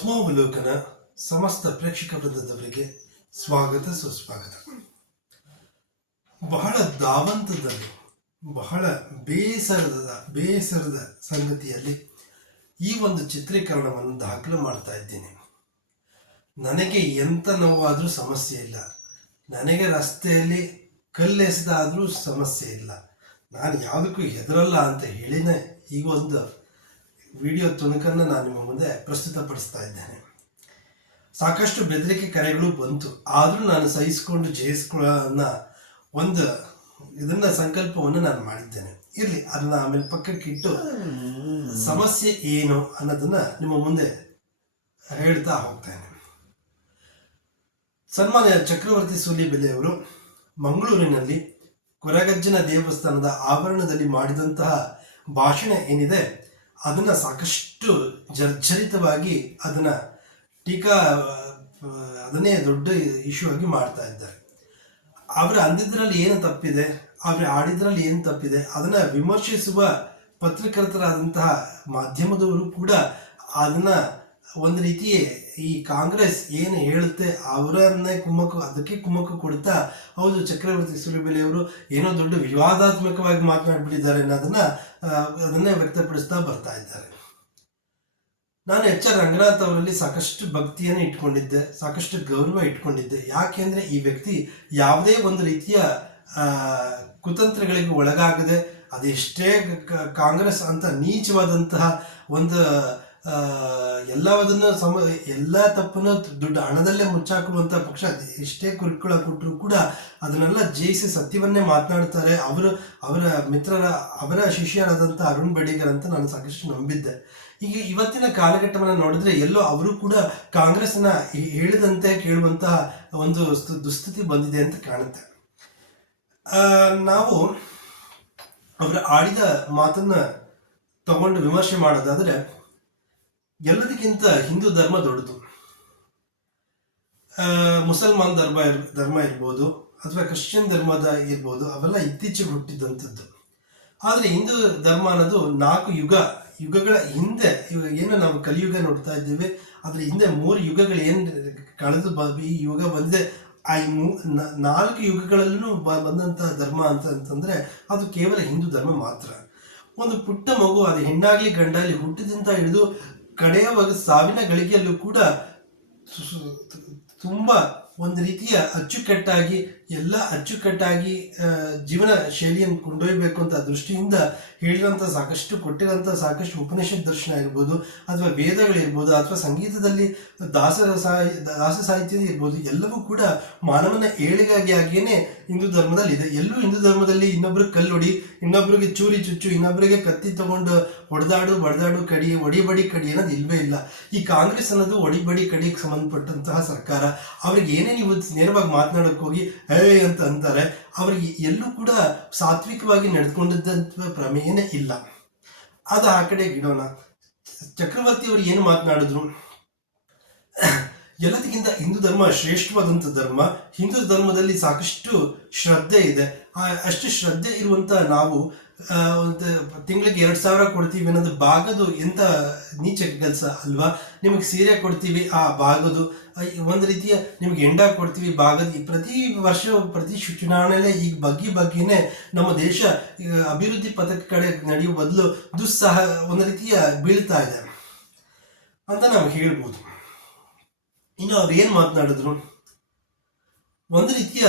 ಆತ್ಮಾವಲೋಕನ ಸಮಸ್ತ ಪ್ರೇಕ್ಷಕ ವೃಂದದವರಿಗೆ ಸ್ವಾಗತ ಸುಸ್ವಾಗತ. ಬಹಳ ಧಾವಂತದಲ್ಲಿ ಬಹಳ ಬೇಸರದ ಸಂಗತಿಯಲ್ಲಿ ಈ ಒಂದು ಚಿತ್ರೀಕರಣವನ್ನು ದಾಖಲು ಮಾಡ್ತಾ ಇದ್ದೀನಿ. ನನಗೆ ಎಂಥ ನೋವಾದರೂ ಸಮಸ್ಯೆ ಇಲ್ಲ, ನನಗೆ ರಸ್ತೆಯಲ್ಲಿ ಕಲ್ಲೆಸೆದಾದರೂ ಸಮಸ್ಯೆ ಇಲ್ಲ, ನಾನು ಯಾವುದಕ್ಕೂ ಹೆದರಲ್ಲ ಅಂತ ಹೇಳಿನೇ ಈಗ ಒಂದು ವಿಡಿಯೋ ತುಣುಕನ್ನು ನಾನು ನಿಮ್ಮ ಮುಂದೆ ಪ್ರಸ್ತುತಪಡಿಸ್ತಾ ಇದ್ದೇನೆ. ಸಾಕಷ್ಟು ಬೆದರಿಕೆ ಕರೆಗಳು ಬಂತು, ಆದರೂ ನಾನು ಸಹಿಸಿಕೊಂಡು ಜಯಿಸ್ಕೊಳ್ಳೋ ಒಂದು ಸಂಕಲ್ಪವನ್ನು ನಾನು ಮಾಡಿದ್ದೇನೆ. ಇರಲಿ, ಅದನ್ನ ಆಮೇಲೆ ಪಕ್ಕಕ್ಕಿಟ್ಟು ಸಮಸ್ಯೆ ಏನು ಅನ್ನೋದನ್ನ ನಿಮ್ಮ ಮುಂದೆ ಹೇಳ್ತಾ ಹೋಗ್ತೇನೆ. ಸನ್ಮಾನ್ಯ ಚಕ್ರವರ್ತಿ ಸೂಲಿಬೆಲೆಯವರು ಮಂಗಳೂರಿನಲ್ಲಿ ಕೊರಗಜ್ಜನ ದೇವಸ್ಥಾನದ ಆವರಣದಲ್ಲಿ ಮಾಡಿದಂತಹ ಭಾಷಣ ಏನಿದೆ ಅದನ್ನು ಸಾಕಷ್ಟು ಜರ್ಜರಿತವಾಗಿ ಅದನ್ನೇ ದೊಡ್ಡ ಇಶ್ಯೂ ಆಗಿ ಮಾಡ್ತಾ ಇದ್ದಾರೆ. ಅವರು ಅಂದಿದ್ರಲ್ಲಿ ಏನು ತಪ್ಪಿದೆ, ಅವರು ಆಡಿದ್ರಲ್ಲಿ ಏನು ತಪ್ಪಿದೆ ಅದನ್ನು ವಿಮರ್ಶಿಸುವ ಪತ್ರಕರ್ತರಾದಂತಹ ಮಾಧ್ಯಮದವರು ಕೂಡ ಅದನ್ನು ಒಂದು ರೀತಿ ಈ ಕಾಂಗ್ರೆಸ್ ಏನು ಹೇಳುತ್ತೆ ಅವರನ್ನೇ ಅದಕ್ಕೆ ಕುಮ್ಮಕ್ಕು ಕೊಡ್ತಾ, ಹೌದು ಚಕ್ರವರ್ತಿ ಸೂಲಿಬೆಲೆಯವರು ಏನೋ ದೊಡ್ಡ ವಿವಾದಾತ್ಮಕವಾಗಿ ಮಾತನಾಡ್ಬಿಟ್ಟಿದ್ದಾರೆ ಅದನ್ನೇ ವ್ಯಕ್ತಪಡಿಸ್ತಾ ಬರ್ತಾ ಇದ್ದಾರೆ. ನಾನು ಎಚ್ ಆರ್ ರಂಗನಾಥ್ ಅವರಲ್ಲಿ ಸಾಕಷ್ಟು ಭಕ್ತಿಯನ್ನು ಇಟ್ಕೊಂಡಿದ್ದೆ, ಸಾಕಷ್ಟು ಗೌರವ ಇಟ್ಕೊಂಡಿದ್ದೆ. ಯಾಕೆಂದ್ರೆ ಈ ವ್ಯಕ್ತಿ ಯಾವುದೇ ಒಂದು ರೀತಿಯ ಕುತಂತ್ರಗಳಿಗೆ ಒಳಗಾಗದೆ, ಅದೆಷ್ಟೇ ಕಾಂಗ್ರೆಸ್ ಅಂತ ನೀಚವಾದಂತಹ ಒಂದು ಎಲ್ಲ ತಪ್ಪನ್ನು ದುಡ್ಡು ಹಣದಲ್ಲೇ ಮುಚ್ಚಾಕುವಂಥ ಪಕ್ಷ ಎಷ್ಟೇ ಕುರುಕುಳ ಕೊಟ್ಟರು ಕೂಡ ಅದನ್ನೆಲ್ಲ ಜಯಿಸಿ ಸತ್ಯವನ್ನೇ ಮಾತನಾಡ್ತಾರೆ. ಅವರ ಶಿಷ್ಯರಾದಂಥ ಅರುಣ್ ಬಡಿಗರ್ ಅಂತ ನಾನು ಸಾಕಷ್ಟು ನಂಬಿದ್ದೆ. ಈಗ ಇವತ್ತಿನ ಕಾಲಘಟ್ಟವನ್ನು ನೋಡಿದ್ರೆ ಎಲ್ಲೋ ಅವರು ಕೂಡ ಕಾಂಗ್ರೆಸ್ನ ಹೇಳಿದಂತೆ ಕೇಳುವಂತಹ ಒಂದು ದುಸ್ಥಿತಿ ಬಂದಿದೆ ಅಂತ ಕಾಣುತ್ತೆ. ನಾವು ಅವರ ಆಡಿದ ಮಾತನ್ನ ತಗೊಂಡು ವಿಮರ್ಶೆ ಮಾಡೋದಾದ್ರೆ, ಎಲ್ಲದಕ್ಕಿಂತ ಹಿಂದೂ ಧರ್ಮ ದೊಡ್ಡದು. ಮುಸಲ್ಮಾನ್ ಧರ್ಮ ಇರ್ಬೋದು ಅಥವಾ ಕ್ರಿಶ್ಚಿಯನ್ ಧರ್ಮದ ಇರ್ಬೋದು, ಅವೆಲ್ಲ ಇತ್ತೀಚೆಗೆ ಹುಟ್ಟಿದಂಥದ್ದು. ಆದರೆ ಹಿಂದೂ ಧರ್ಮ ಅನ್ನೋದು 4 ಯುಗಗಳ ಹಿಂದೆ, ಇವಾಗ ಏನು ನಾವು ಕಲಿಯುಗ ನೋಡ್ತಾ ಇದ್ದೇವೆ, ಅದ್ರ ಹಿಂದೆ 3 ಯುಗಗಳು ಏನು ಕಳೆದು ಈ ಯುಗ ಬಂದಿದೆ. ಆ 4 ಯುಗಗಳಲ್ಲೂ ಬಂದಂಥ ಧರ್ಮ ಅಂತಂದ್ರೆ ಅದು ಕೇವಲ ಹಿಂದೂ ಧರ್ಮ ಮಾತ್ರ. ಒಂದು ಪುಟ್ಟ ಮಗು, ಅದು ಹೆಣ್ಣಾಗ್ಲಿ ಗಂಡಾಗ್ಲಿ, ಹುಟ್ಟಿದಿಂದ ಹಿಡಿದು ಕಡೆಯವಾಗ ಸಾವಿನ ಗಳಿಗೆಯಲ್ಲೂ ಕೂಡ ತುಂಬ ಒಂದು ರೀತಿಯ ಅಚ್ಚುಕಟ್ಟಾಗಿ ಜೀವನ ಶೈಲಿಯನ್ನು ಕೊಂಡೊಯ್ಯಬೇಕು ಅಂತ ದೃಷ್ಟಿಯಿಂದ ಹೇಳಿರೋಂಥ ಕೊಟ್ಟಿರೋಂಥ ಸಾಕಷ್ಟು ಉಪನಿಷತ್ ದರ್ಶನ ಇರ್ಬೋದು, ಅಥವಾ ವೇದಗಳಿರ್ಬೋದು, ಅಥವಾ ಸಂಗೀತದಲ್ಲಿ ದಾಸ ಸಾಹಿತ್ಯ ಇರ್ಬೋದು, ಎಲ್ಲವೂ ಕೂಡ ಮಾನವನ ಏಳಿಗೆಯಾಗಿಯೇ ಹಿಂದೂ ಧರ್ಮದಲ್ಲಿ ಇದೆ. ಎಲ್ಲೂ ಹಿಂದೂ ಧರ್ಮದಲ್ಲಿ ಇನ್ನೊಬ್ರಿಗೆ ಕಲ್ಲೊಡಿ, ಇನ್ನೊಬ್ರಿಗೆ ಚೂರಿ ಚುಚ್ಚು, ಇನ್ನೊಬ್ರಿಗೆ ಕತ್ತಿ ತಗೊಂಡು ಬಡದಾಡು ಕಡಿ, ಒಡಿಬಡಿ ಕಡಿ ಅನ್ನೋದು ಇಲ್ವೇ ಇಲ್ಲ. ಈ ಕಾಂಗ್ರೆಸ್ ಅನ್ನೋದು ಒಡಿಬಡಿ ಕಡಿಗೆ ಸಂಬಂಧಪಟ್ಟಂತಹ ಸರ್ಕಾರ. ಅವ್ರಿಗೆ ಏನೇ ನೀವು ನೇರವಾಗಿ ಮಾತನಾಡೋಕೆ ಹೋಗಿ ಅಂತ ಅಂತಾರೆ. ಅವರಿಗೆ ಎಲ್ಲೂ ಕೂಡ ಸಾತ್ವಿಕವಾಗಿ ನಡೆದುಕೊಂಡಿದ್ದಂಥ ಪ್ರಮೇಯನೇ ಇಲ್ಲ. ಅದು ಆ ಕಡೆ ಗಿಡೋಣ. ಚಕ್ರವರ್ತಿ ಅವರು ಏನು ಮಾತನಾಡಿದ್ರು, ಎಲ್ಲದಕ್ಕಿಂತ ಹಿಂದೂ ಧರ್ಮ ಶ್ರೇಷ್ಠವಾದಂಥ ಧರ್ಮ. ಹಿಂದೂ ಧರ್ಮದಲ್ಲಿ ಸಾಕಷ್ಟು ಶ್ರದ್ಧೆ ಇದೆ. ಅಷ್ಟು ಶ್ರದ್ಧೆ ಇರುವಂತ ನಾವು ಒಂದು ತಿಂಗಳಿಗೆ 2,000 ಕೊಡ್ತೀವಿ ಅನ್ನೋದು ಬಾಗದು ಎಂತ ನೀಚ ಕೆಲಸ ಅಲ್ವಾ? ನಿಮಗೆ ಸೀರೆ ಕೊಡ್ತೀವಿ, ಆ ಬಾಗದು. ಒಂದು ರೀತಿಯ ನಿಮ್ಗೆ ಎಂಡ ಕೊಡ್ತೀವಿ, ಬಾಗದು. ಪ್ರತಿ ವರ್ಷ ಪ್ರತಿ ಚುನಾವಣೆಯಲ್ಲೇ ಈಗ ಬಗ್ಗಿನೇ ನಮ್ಮ ದೇಶ ಅಭಿವೃದ್ಧಿ ಪಥದ ಕಡೆ ನಡೆಯುವ ಬದಲು ಒಂದು ರೀತಿಯ ಬೀಳ್ತಾ ಇದೆ ಅಂತ ನಾವು ಹೇಳ್ಬೋದು. ಇನ್ನು ಅವ್ರು ಏನ್ ಮಾತನಾಡಿದ್ರು, ಒಂದು ರೀತಿಯ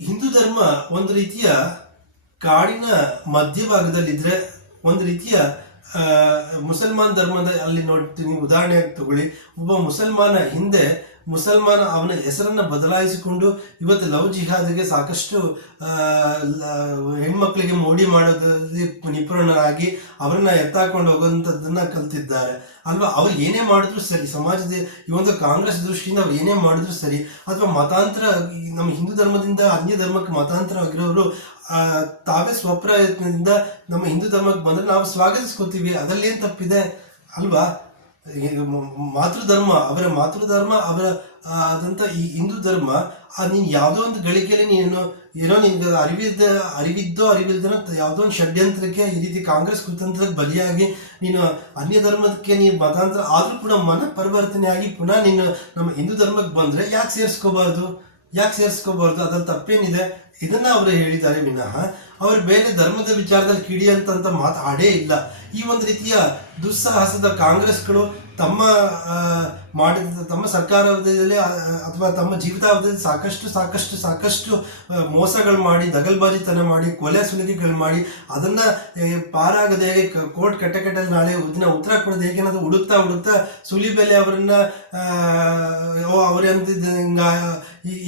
ಹಿಂದೂ ಧರ್ಮ ಒಂದು ರೀತಿಯ ಕಾಡಿನ ಮಧ್ಯಭಾಗದಲ್ಲಿದ್ರೆ, ಒಂದು ರೀತಿಯ ಮುಸಲ್ಮಾನ್ ಧರ್ಮದ ಅಲ್ಲಿ ನೋಡ್ತೀನಿ. ಉದಾಹರಣೆ ತಗೊಳ್ಳಿ, ಒಬ್ಬ ಮುಸಲ್ಮಾನ ಅವನ ಹೆಸರನ್ನ ಬದಲಾಯಿಸಿಕೊಂಡು ಇವತ್ತು ಲವ್ ಜಿಹಾದ್ಗೆ ಸಾಕಷ್ಟು ಹೆಣ್ಮಕ್ಳಿಗೆ ಮೋಡಿ ಮಾಡೋದ್ರಲ್ಲಿ ನಿಪುಣರಾಗಿ ಅವರನ್ನ ಎತ್ತಾಕೊಂಡು ಹೋಗುವಂಥದ್ದನ್ನ ಕಲ್ತಿದ್ದಾರೆ ಅಲ್ವಾ? ಅವ್ರು ಏನೇ ಮಾಡಿದ್ರು ಸರಿ, ಸಮಾಜದ ಈ ಒಂದು ಕಾಂಗ್ರೆಸ್ ದೃಷ್ಟಿಯಿಂದ ಅವ್ರು ಏನೇ ಮಾಡಿದ್ರು ಸರಿ, ಅಥವಾ ಮತಾಂತರ, ನಮ್ಮ ಹಿಂದೂ ಧರ್ಮದಿಂದ ಅನ್ಯ ಧರ್ಮಕ್ಕೆ ಮತಾಂತರ ಆಗಿರೋರು ತಾವೇ ಸ್ವಪ್ರಯತ್ನದಿಂದ ನಮ್ಮ ಹಿಂದೂ ಧರ್ಮಕ್ಕೆ ಬಂದ್ರೆ ನಾವು ಸ್ವಾಗತಿಸ್ಕೋತೀವಿ. ಅದರಲ್ಲೇನು ತಪ್ಪಿದೆ ಅಲ್ವಾ? ಮಾತೃಧರ್ಮ ಅವರ ಆದಂಥ ಈ ಹಿಂದೂ ಧರ್ಮ, ನೀನು ಯಾವುದೋ ಒಂದು ಗಳಿಕೆಯಲ್ಲಿ ನೀನು ಏನೋ ನಿನ್ಗೆ ಅರಿವಿದ್ದೋ ಅರಿವಿಲ್ದನೋ ಯಾವುದೋ ಒಂದು ಷಡ್ಯಂತ್ರಕ್ಕೆ ಈ ರೀತಿ ಕಾಂಗ್ರೆಸ್ ಕುತಂತ್ರಕ್ಕೆ ಬಲಿಯಾಗಿ ನೀನು ಅನ್ಯ ಧರ್ಮಕ್ಕೆ ನೀನು ಮತಾಂತರ ಆದರೂ ಕೂಡ ಮನ ಪರಿವರ್ತನೆ ಆಗಿ ಪುನಃ ನೀನು ನಮ್ಮ ಹಿಂದೂ ಧರ್ಮಕ್ಕೆ ಬಂದರೆ ಯಾಕೆ ಸೇರಿಸ್ಕೋಬಾರ್ದು ಅದ್ರಲ್ಲಿ ತಪ್ಪೇನಿದೆ? ಇದನ್ನ ಅವರು ಹೇಳಿದ್ದಾರೆ ವಿನಃ ಅವರು ಬೇರೆ ಧರ್ಮದ ವಿಚಾರದಲ್ಲಿ ಕಿಡಿ ಅಂತ ಮಾತಾಡೇ ಇಲ್ಲ. ಈ ಒಂದು ರೀತಿಯ ದುಸ್ಸಾಹಸದ ಕಾಂಗ್ರೆಸ್ಗಳು ತಮ್ಮ ಸರ್ಕಾರಾವಧಿಯಲ್ಲಿ ಅಥವಾ ತಮ್ಮ ಜೀವಿತಾವಧಿಯಲ್ಲಿ ಸಾಕಷ್ಟು ಮೋಸಗಳು ಮಾಡಿ, ದಗಲ್ಬಾಜಿತನ ಮಾಡಿ, ಕೊಲೆ ಸುಲಿಗೆಗಳು ಮಾಡಿ, ಅದನ್ನ ಪಾರಾಗದೆ ಹೇಗೆ ಕೋರ್ಟ್ ಕಟ್ಟೆಕಟ್ಟಲ್ಲಿ ನಾಳೆ ದಿನ ಉತ್ತರ ಕೊಡೋದು ಹೇಗೆ ಅನ್ನೋದು ಹುಡುಕ್ತಾ ಸುಲಿಬೆಲೆ ಅವರನ್ನ ಅವರಂತಿದ್ದ ಹಿಂಗ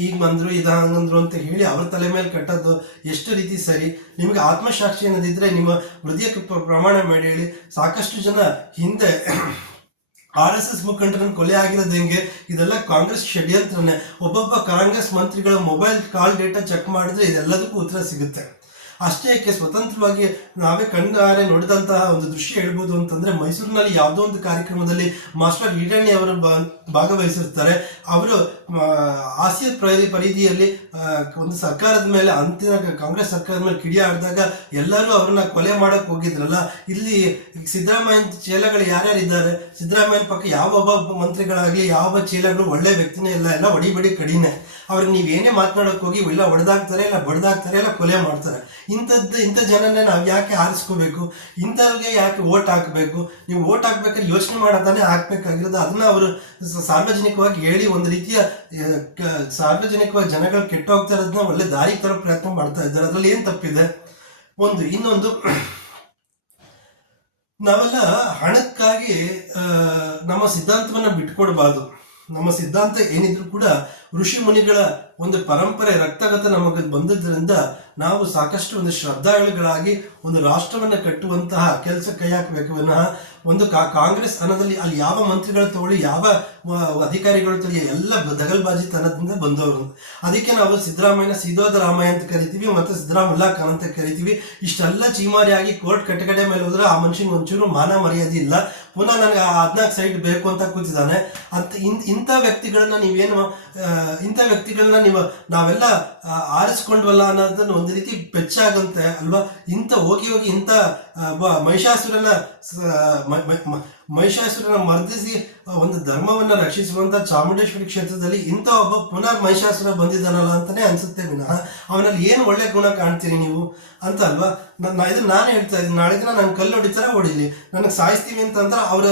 ಈಗ ಬಂದ್ರು ಹಂಗಂದ್ರು ಅಂತ ಹೇಳಿ ಅವ್ರ ತಲೆ ಮೇಲೆ ಕಟ್ಟೋದು ಎಷ್ಟು ರೀತಿ ಸರಿ? ನಿಮಗೆ ಆತ್ಮಸಾಕ್ಷಿ ಅನ್ನೋದಿದ್ರೆ ನಿಮ್ಮ ಹೃದಯಕ್ಕೆ ಪ್ರಮಾಣ ಮಾಡಿ ಹೇಳಿ. ಸಾಕಷ್ಟು ಜನ ಹಿಂದೆ RSS ಮುಖಂಡರನ್ನು ಕೊಲೆ ಆಗಿರೋದು ಹೆಂಗೆ? ಇದೆಲ್ಲ ಕಾಂಗ್ರೆಸ್ ಷಡ್ಯಂತ್ರನೇ. ಒಬ್ಬೊಬ್ಬ ಕಾಂಗ್ರೆಸ್ ಮಂತ್ರಿಗಳ ಮೊಬೈಲ್ ಕಾಲ್ ಡೇಟಾ ಚೆಕ್ ಮಾಡಿದ್ರೆ ಇದೆಲ್ಲದಕ್ಕೂ ಉತ್ತರ ಸಿಗುತ್ತೆ. ಅಷ್ಟೇ ಏಕೆ, ಸ್ವತಂತ್ರವಾಗಿ ನಾವೇ ಕಣ್ಣಾರೆ ನೋಡಿದಂತಹ ಒಂದು ದೃಶ್ಯ ಹೇಳ್ಬೋದು ಅಂತಂದ್ರೆ, ಮೈಸೂರಿನಲ್ಲಿ ಯಾವುದೋ ಒಂದು ಕಾರ್ಯಕ್ರಮದಲ್ಲಿ ಮಾಸ್ಟರ್ ಈಡಣ್ಣಿ ಅವರು ಭಾಗವಹಿಸಿರ್ತಾರೆ. ಅವರು ಆಸಿಯಾ ಪರಿಧಿಯಲ್ಲಿ ಒಂದು ಸರ್ಕಾರದ ಮೇಲೆ, ಅಂತಿನ ಕಾಂಗ್ರೆಸ್ ಸರ್ಕಾರದ ಮೇಲೆ ಕಿಡಿ ಆಡಿದಾಗ ಎಲ್ಲರೂ ಅವ್ರನ್ನ ಕೊಲೆ ಮಾಡಕ್ ಹೋಗಿದ್ರಲ್ಲ. ಇಲ್ಲಿ ಸಿದ್ದರಾಮಯ್ಯ ಚೇಲಗಳು ಯಾರ್ಯಾರಿದ್ದಾರೆ? ಸಿದ್ದರಾಮಯ್ಯನ ಪಕ್ಕ ಯಾವೊಬ್ಬ ಮಂತ್ರಿಗಳಾಗ್ಲಿ ಯಾವ ಚೇಲಗಳು ಒಳ್ಳೆ ವ್ಯಕ್ತಿನೇ ಇಲ್ಲ, ಎಲ್ಲ ಒಡಿಬಡಿ ಕಡಿನೆ. ಅವ್ರಿಗೆ ನೀವೇನೇ ಮಾತನಾಡೋಕೆ ಹೋಗಿ ಇಲ್ಲ ಹೊಡೆದಾಕ್ತಾರೆ, ಇಲ್ಲ ಬಡ್ದಾಕ್ತಾರೆ, ಇಲ್ಲ ಕೊಲೆ ಮಾಡ್ತಾರೆ. ಇಂಥ ಜನನೇ ನಾವು ಯಾಕೆ ಆರಿಸ್ಕೋಬೇಕು? ಇಂಥವ್ರಿಗೆ ಯಾಕೆ ಓಟ್ ಹಾಕಬೇಕು? ನೀವು ಓಟ್ ಹಾಕ್ಬೇಕಾದ್ರೆ ಯೋಚನೆ ಮಾಡೋದಾನೆ ಹಾಕ್ಬೇಕಾಗಿರೋದು. ಅದನ್ನ ಅವರು ಸಾರ್ವಜನಿಕವಾಗಿ ಹೇಳಿ ಒಂದು ರೀತಿಯ ಸಾರ್ವಜನಿಕವಾಗಿ ಜನಗಳು ಕೆಟ್ಟೋಗ್ತಾ ಇರೋದನ್ನ ಒಳ್ಳೆ ದಾರಿ ತರೋ ಪ್ರಯತ್ನ ಮಾಡ್ತಾ ಇದ್ದಾರೆ. ಅದ್ರಲ್ಲಿ ಏನ್ ತಪ್ಪಿದೆ? ಇನ್ನೊಂದು, ನಾವೆಲ್ಲ ಹಣಕ್ಕಾಗಿ ನಮ್ಮ ಸಿದ್ಧಾಂತವನ್ನ ಬಿಟ್ಕೊಡ್ಬಾರ್ದು. ನಮ್ಮ ಸಿದ್ಧಾಂತ ಏನಿದ್ರು ಕೂಡ ಋಷಿ ಮುನಿಗಳ ಒಂದು ಪರಂಪರೆ ರಕ್ತಗತ ನಮಗೆ ಬಂದಿದ್ದರಿಂದ ನಾವು ಸಾಕಷ್ಟು ಒಂದು ಶ್ರದ್ಧಾಳುಗಳಾಗಿ ಒಂದು ರಾಷ್ಟ್ರವನ್ನ ಕಟ್ಟುವಂತಹ ಕೆಲಸ ಕೈ ಹಾಕಬೇಕು ವಿನಃ ಒಂದು ಕಾಂಗ್ರೆಸ್ ಅನ್ನೋದಲ್ಲಿ ಅಲ್ಲಿ ಯಾವ ಮಂತ್ರಿಗಳು ತಗೊಳ್ಳಿ, ಯಾವ ಅಧಿಕಾರಿಗಳು ತಗೊಳ್ಳಿ, ಎಲ್ಲ ದಗಲ್ಬಾಜಿತನದಿಂದ ಬಂದವರು. ಅದಕ್ಕೆ ನಾವು ಸಿದ್ದರಾಮಯ್ಯನ ಸೀದೋದ ರಾಮಯ್ಯ ಅಂತ ಕರಿತೀವಿ, ಮತ್ತೆ ಸಿದ್ದರಾಮುಲ್ಲಾ ಖಾನ್ ಅಂತ ಕರಿತೀವಿ. ಇಷ್ಟೆಲ್ಲ ಚೀಮಾರಿಯಾಗಿ ಕೋರ್ಟ್ ಕಟ್ಟಕಡೆ ಮೇಲೆ ಹೋದ್ರೆ ಆ ಮನುಷ್ಯನಿಗೆ ಒಂಚೂರು ಮಾನ ಮರ್ಯಾದೆ ಇಲ್ಲ. ಪುನಃ ನನಗೆ 14 ಸೈಡ್ ಬೇಕು ಅಂತ ಕೂತಿದ್ದಾನೆ ಅಂತ. ಇಂಥ ವ್ಯಕ್ತಿಗಳನ್ನ ನಾವೆಲ್ಲ ಆರಿಸ್ಕೊಂಡ್ವಲ್ಲ ಅನ್ನೋದನ್ನ ಒಂದು ರೀತಿ ಪೆಚ್ಚಾಗಂತೆ ಅಲ್ವಾ? ಹೋಗಿ ಇಂಥ ಮಹಿಷಾಸುರನ ಮರ್ದಿಸಿ ಒಂದು ಧರ್ಮವನ್ನ ರಕ್ಷಿಸುವಂತ ಚಾಮುಂಡೇಶ್ವರಿ ಕ್ಷೇತ್ರದಲ್ಲಿ ಇಂಥ ಒಬ್ಬ ಪುನಃ ಮಹಿಷಾಸುರ ಬಂದಿದ್ದಾನಲ್ಲ ಅಂತಾನೆ ಅನ್ಸುತ್ತೆ ವಿನಃ ಅವನಲ್ಲಿ ಏನು ಒಳ್ಳೆ ಗುಣ ಕಾಣ್ತೀರಿ ನೀವು ಅಂತ ಅಲ್ವಾ? ಇದನ್ನ ನಾನು ಹೇಳ್ತಾ ಇದ್ದೀನಿ. ನಾಳೆ ದಿನ ನಾನು ಕಲ್ಲು ಹೊಡಿತಾರ ಹೊಡಿಲಿ, ನನಗೆ ಸಾಯಿಸ್ತೀವಿ ಅಂತಂದ್ರೆ ಅವರ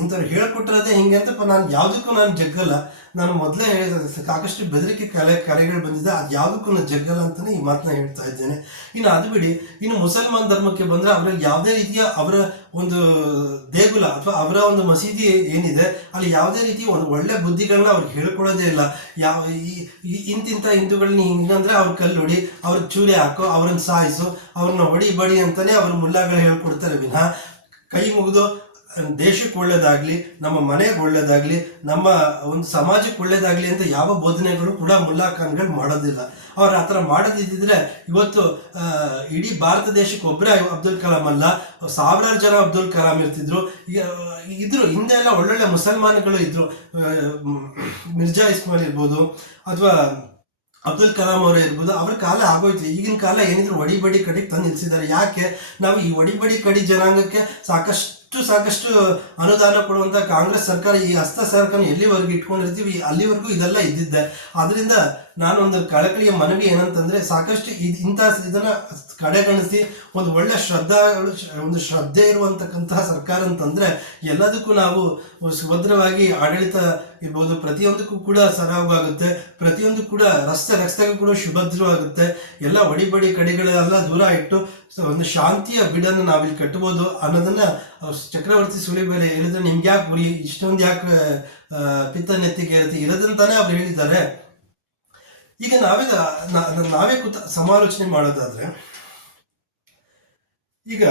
ಇಂಥವ್ರು ಹೇಳ್ಕೊಟ್ಟಿರೋದೇ ಹಿಂಗೆ ಅಂತ ನಾನು ಯಾವುದಕ್ಕೂ ನಾನು ಜಗ್ಗಲ್ಲ. ನಾನು ಮೊದಲೇ ಸಾಕಷ್ಟು ಬೆದರಿಕೆ ಕರೆಗಳು ಬಂದಿದೆ, ಅದು ಯಾವುದಕ್ಕೂ ನಾನು ಜಗ್ಗಲ್ಲ ಅಂತಾನೆ ಈ ಮಾತನ್ನ ಹೇಳ್ತಾ ಇದ್ದೇನೆ. ಇನ್ನು ಅದು ಬಿಡಿ, ಇನ್ನು ಮುಸಲ್ಮಾನ್ ಧರ್ಮಕ್ಕೆ ಬಂದ್ರೆ ಅವರಲ್ಲಿ ಯಾವುದೇ ರೀತಿಯ ಅವರ ಒಂದು ದೇಗುಲ ಅಥವಾ ಅವರ ಒಂದು ಮಸೀದಿ ಏನಿದೆ ಅಲ್ಲಿ ಯಾವುದೇ ರೀತಿಯ ಒಂದು ಒಳ್ಳೆ ಬುದ್ಧಿಗಳನ್ನ ಅವ್ರಿಗೆ ಹೇಳ್ಕೊಡೋದೇ ಇಲ್ಲ. ಇಂತಿಂಥ ಹಿಂದೂಗಳನ್ನ ಹಿಂಗಂದ್ರೆ ಅವ್ರ ಕಲ್ಲು ಹೊಡಿ, ಅವ್ರಿಗೆ ಚೂರಿ ಹಾಕೋ, ಅವ್ರನ್ನ ಸಾಯಿಸು, ಅವ್ರನ್ನ ಹೊಡಿ ಬಡಿ ಅಂತಾನೆ ಅವ್ರ ಮುಲ್ಲಾಗಳು ಹೇಳ್ಕೊಡ್ತಾರೆ ವಿನಃ ಕೈ ಮುಗಿದು ದೇಶಕ್ಕೆ ಒಳ್ಳೇದಾಗ್ಲಿ, ನಮ್ಮ ಮನೆಗೆ ಒಳ್ಳೇದಾಗ್ಲಿ, ನಮ್ಮ ಒಂದು ಸಮಾಜಕ್ಕೆ ಒಳ್ಳೇದಾಗ್ಲಿ ಅಂತ ಯಾವ ಬೋಧನೆಗಳು ಕೂಡ ಮುಲ್ಲಾ ಖಾನ್ಗಳು ಮಾಡೋದಿಲ್ಲ. ಅವ್ರು ಆ ಥರ ಮಾಡೋದಿದ್ದಿದ್ರೆ ಇವತ್ತು ಇಡೀ ಭಾರತ ದೇಶಕ್ಕೆ ಒಬ್ಬರೇ ಅಬ್ದುಲ್ ಕಲಾಂ ಅಲ್ಲ, ಸಾವಿರಾರು ಜನ ಅಬ್ದುಲ್ ಕಲಾಂ ಇರ್ತಿದ್ರು. ಹಿಂದೆ ಎಲ್ಲ ಒಳ್ಳೊಳ್ಳೆ ಮುಸಲ್ಮಾನಗಳು ಇದ್ರು. ಮಿರ್ಜಾ ಇಸ್ಮಾಯಿಲ್ ಇರ್ಬೋದು ಅಥವಾ ಅಬ್ದುಲ್ ಕಲಾಂ ಅವರೇ ಇರ್ಬೋದು. ಅವ್ರ ಕಾಲ ಆಗೋಯ್ತು. ಈಗಿನ ಕಾಲ ಏನಿದ್ರು ಒಡಿಬಡಿ ಕಡಿಗೆ ತಂದು ನಿಲ್ಸಿದ್ದಾರೆ. ಯಾಕೆ? ನಾವು ಈ ಒಡಿಬಡಿ ಕಡಿ ಜನಾಂಗಕ್ಕೆ ಸಾಕಷ್ಟು ಅನುದಾನ ಕೊಡುವಂತ ಕಾಂಗ್ರೆಸ್ ಸರ್ಕಾರ ಈ ಹಸ್ತ ಸರ್ಕಾರ ಎಲ್ಲಿವರೆಗೂ ಇಟ್ಕೊಂಡಿರ್ತೀವಿ ಅಲ್ಲಿವರೆಗೂ ಇದೆಲ್ಲ ಇದ್ದಿದ್ದೆ. ಆದ್ರಿಂದ ನಾನೊಂದು ಕಳಕಳಿಯ ಮನವಿ ಏನಂತಂದ್ರೆ, ಸಾಕಷ್ಟು ಇದನ್ನ ಕಡೆಗಣಿಸಿ ಒಂದು ಒಳ್ಳೆ ಶ್ರದ್ಧೆ ಇರುವಂತಕ್ಕಂತಹ ಸರ್ಕಾರ ಅಂತಂದ್ರೆ ಎಲ್ಲದಕ್ಕೂ ನಾವು ಸುಭದ್ರವಾಗಿ ಆಡಳಿತ ಇರ್ಬೋದು, ಪ್ರತಿಯೊಂದಕ್ಕೂ ಕೂಡ ಸರಾಗವಾಗುತ್ತೆ, ಪ್ರತಿಯೊಂದು ಕೂಡ ರಸ್ತೆಗೂ ಕೂಡ ಸುಭದ್ರವಾಗುತ್ತೆ. ಎಲ್ಲ ಒಡಿಬಡಿ ಕಡೆಗಳೆಲ್ಲ ದೂರ ಇಟ್ಟು ಒಂದು ಶಾಂತಿಯ ಬೀಡನ್ನು ನಾವಿಲ್ಲಿ ಕಟ್ಟಬಹುದು ಅನ್ನೋದನ್ನ ಚಕ್ರವರ್ತಿ ಸುಲಿಬೇರೆ ಹೇಳಿದ್ರೆ, ನಿಮ್ಗೆ ಯಾಕೆ ಗುರಿ ಇಷ್ಟೊಂದು ಯಾಕೆ ಪಿತ್ತ ನೆತ್ತಿಗೆ ಇರೋದಂತಾನೆ ಅವ್ರು ಹೇಳಿದ್ದಾರೆ. ಈಗ ನಾವೇ ಸಮಾಲೋಚನೆ ಮಾಡೋದಾದ್ರೆ, ಈಗ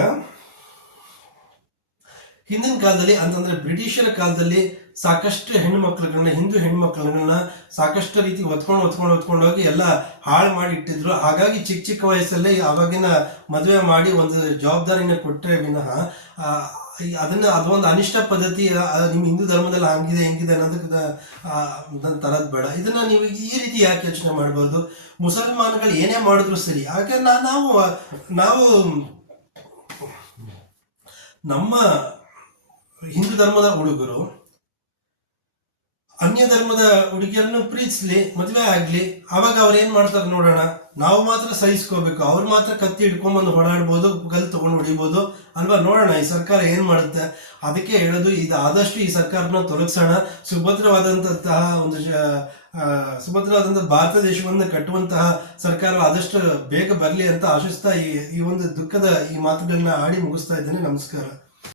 ಹಿಂದಿನ ಕಾಲದಲ್ಲಿ ಅಂತಂದ್ರೆ ಬ್ರಿಟಿಷರ ಕಾಲದಲ್ಲಿ ಸಾಕಷ್ಟು ಹೆಣ್ಣುಮಕ್ಳುಗಳನ್ನ, ಹಿಂದೂ ಹೆಣ್ಮಕ್ಳುಗಳನ್ನ ಸಾಕಷ್ಟು ರೀತಿ ಹೊತ್ಕೊಂಡೋಗಿ ಎಲ್ಲ ಹಾಳು ಮಾಡಿ ಇಟ್ಟಿದ್ರು. ಹಾಗಾಗಿ ಚಿಕ್ಕ ವಯಸ್ಸಲ್ಲೇ ಅವಾಗಿನ ಮದುವೆ ಮಾಡಿ ಒಂದು ಜವಾಬ್ದಾರಿನ ಕೊಟ್ಟರೆ ವಿನಃ ಅದೊಂದು ಅನಿಷ್ಟ ಪದ್ಧತಿ, ನಿಮ್ಮ ಹಿಂದೂ ಧರ್ಮದಲ್ಲಿ ಹಂಗಿದೆ ಹೆಂಗಿದೆ ಅನ್ನೋದಕ್ಕೆ ತರದ್ ಬೇಡ. ಇದನ್ನ ನೀವು ಈ ರೀತಿ ಯಾಕೆ ಯೋಚನೆ ಮಾಡ್ಬೋದು? ಮುಸಲ್ಮಾನ್ಗಳು ಏನೇ ಮಾಡಿದ್ರು ಸರಿ, ಹಾಗೆ ನಾವು ನಮ್ಮ ಹಿಂದೂ ಧರ್ಮದ ಹುಡುಗರು ಅನ್ಯ ಧರ್ಮದ ಹುಡುಗಿಯರನ್ನು ಪ್ರೀತಿಸ್ಲಿ, ಮದುವೆ ಆಗ್ಲಿ, ಅವಾಗ ಅವ್ರು ಏನ್ ಮಾಡ್ತಾರೆ ನೋಡೋಣ. ನಾವು ಮಾತ್ರ ಸಹಿಸ್ಕೋಬೇಕು, ಅವ್ರು ಮಾತ್ರ ಕತ್ತಿ ಹಿಡ್ಕೊಂಡ್ಬಂದು ಓಡಾಡ್ಬೋದು, ಕಲ್ ತಗೊಂಡು ಹೊಡಿಬೋದು ಅಲ್ವಾ? ನೋಡೋಣ ಈ ಸರ್ಕಾರ ಏನ್ ಮಾಡುತ್ತೆ. ಅದಕ್ಕೆ ಹೇಳೋದು, ಇದು ಆದಷ್ಟು ಈ ಸರ್ಕಾರನ ತೊಲಗಿಸೋಣ. ಸುಭದ್ರವಾದಂತಹ ಭಾರತ ದೇಶವನ್ನು ಕಟ್ಟುವಂತಹ ಸರ್ಕಾರ ಆದಷ್ಟು ಬೇಗ ಬರಲಿ ಅಂತ ಆಶಿಸ್ತಾ ಈ ಒಂದು ದುಃಖದ ಈ ಮಾತುಗಳನ್ನ ಆಡಿ ಮುಗಿಸ್ತಾ ಇದ್ದೇನೆ. ನಮಸ್ಕಾರ.